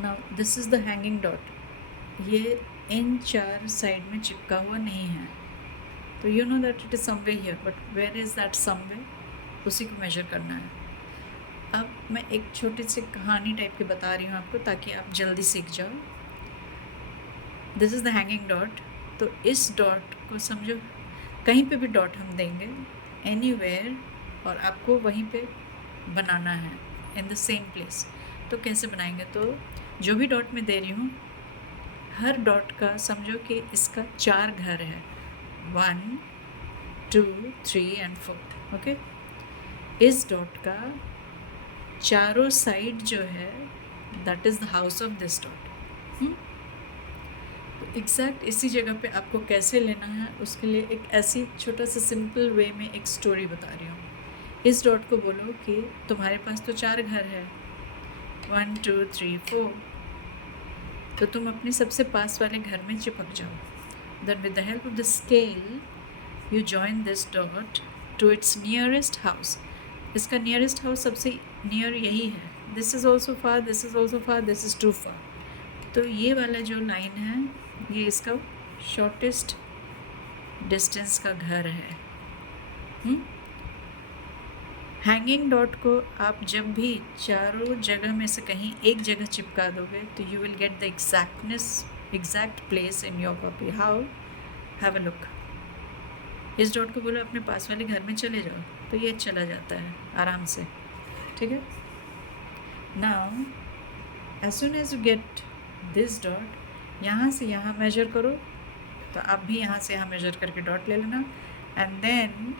Now this is the hanging dot. ये इन 4 side में चिपका हुआ नहीं है, तो you know that it is somewhere here, but where is that somewhere, उसी को मेजर करना है। अब मैं एक छोटी सी कहानी टाइप की बता रही हूँ आपको, ताकि आप जल्दी सीख जाओ। This is the hanging dot. तो इस डॉट को समझो, कहीं पे भी डॉट हम देंगे, एनीवेयर, और आपको वहीं पे बनाना है, इन द सेम प्लेस। तो कैसे बनाएंगे? तो जो भी डॉट मैं दे रही हूँ, हर डॉट का समझो कि इसका 4 घर है, 1 2 3 एंड 4। ओके, इस डॉट का चारों साइड जो है, that is the house of this dot. Exact इसी जगह पे आपको कैसे लेना है, उसके लिए एक ऐसी छोटा सा सिंपल वे में एक स्टोरी बता रही हूँ। इस डॉट को बोलो कि तुम्हारे पास तो 4 घर है, 1 2 3 4, तो तुम अपने सबसे पास वाले घर में चिपक जाओ। Then with the help of the scale you join this dot to its nearest house. इसका नियरेस्ट हाउस सबसे नियर यही है। This is also far, this is also far, this is too far. तो ये वाला जो लाइन है, ये इसका शॉर्टेस्ट डिस्टेंस का घर है। हैंगिंग डॉट को आप जब भी चारों जगह में से कहीं एक जगह चिपका दोगे, तो you will get the exact place in your copy. How? Have a look. इस डॉट को बोलो अपने पास वाले घर में चले जाओ, तो ये चला जाता है आराम से। ठीक है। Now as soon as you get this dot, यहाँ से यहाँ मेजर करो, तो आप भी यहाँ से यहाँ मेजर करके डॉट ले लेना। एंड देन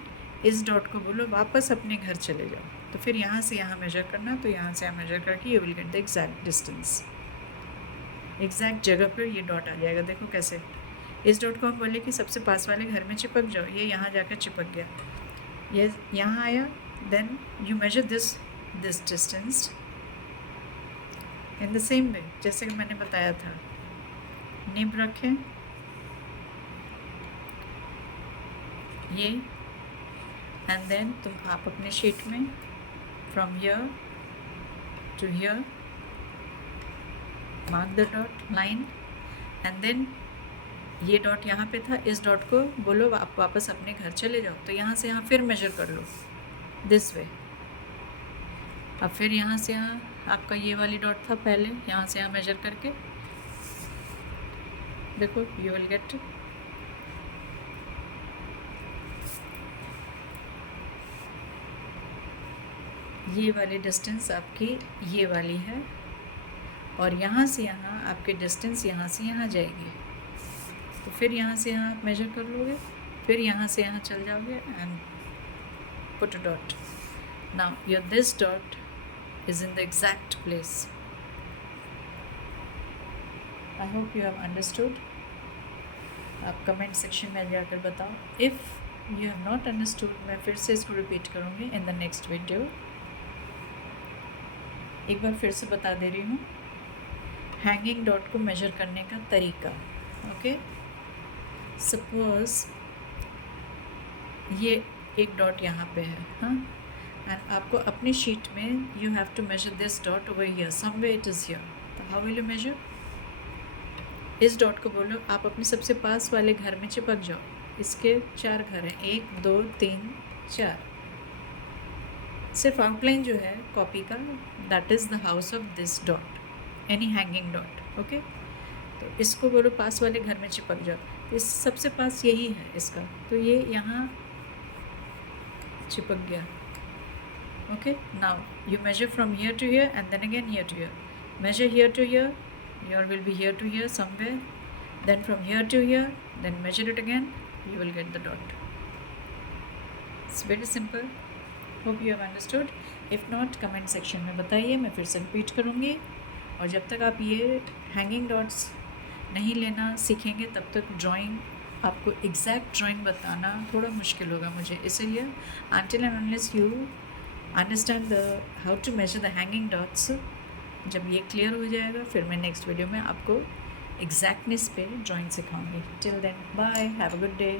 इस डॉट को बोलो वापस अपने घर चले जाओ, तो फिर यहाँ से यहाँ मेजर करना, तो यहाँ से यहाँ मेजर करके you will get the exact distance. Exact जगह पर ये डॉट आ जाएगा। देखो कैसे। इस डॉट को हम बोले कि सबसे पास वाले घर में चिपक जाओ, ये यहाँ जाकर चिपक गया, ये यहाँ आया। Then you measure this distance in the same way, जैसे कि मैंने बताया था। निब रखें ये, एंड देन आप अपने शीट में from here to here mark the dot line, and then ये डॉट यहाँ पे था, इस डॉट को बोलो आप वापस अपने घर चले जाओ, तो यहाँ से यहाँ फिर मेजर कर लो दिस वे। अब फिर यहाँ से यहाँ आपका ये वाली डॉट था पहले, यहाँ से यहाँ मेजर करके देखो, यू विल गेट ये वाली डिस्टेंस आपकी ये वाली है, और यहाँ से यहाँ आपकी डिस्टेंस यहाँ से यहाँ जाएगी। तो फिर यहाँ से यहाँ आप मेजर कर लोगे, फिर यहाँ से यहाँ चल जाओगे and put a dot. Now your this dot is in the exact place. I hope you have understood. आप कमेंट सेक्शन में जाकर बताओ। If you have not understood, मैं फिर से इसको रिपीट करूँगी in the next video. एक बार फिर से बता दे रही हूँ हैंगिंग डॉट को मेजर करने का तरीका। ओके, सपोज ये एक डॉट यहाँ पे है, हाँ, एंड आपको अपनी शीट में you have to measure this dot over here, somewhere it is here. तो हाउ विल यू मेजर? इस डॉट को बोलो आप अपने सबसे पास वाले घर में चिपक जाओ। इसके 4 घर हैं, 1 2 3 4। सिर्फ आउटलाइन जो है कॉपी का, that is the house of this dot, any hanging dot. Okay, तो इसको बोलो पास वाले घर में चिपक जाओ, तो इस सबसे पास यही है इसका, तो ये यहाँ चिपक गया। Okay, now you measure from here to here and then again here to here. Measure here to here, your will be here to here somewhere. Then from here to here, then measure it again, you will get the dot. It's very simple. Hope you have understood. If not, comment section में बताइए, मैं फिर से repeat करूँगी। और जब तक आप ये हैंगिंग डॉट्स नहीं लेना सीखेंगे, तब तक ड्राइंग, आपको एग्जैक्ट ड्राइंग बताना थोड़ा मुश्किल होगा मुझे। इसलिए until and unless you understand how to measure the hanging dots, जब ये क्लियर हो जाएगा, फिर मैं नेक्स्ट वीडियो में आपको एग्जैक्टनेस पे ड्राइंग सिखाऊंगी। Till then, bye, have a good day.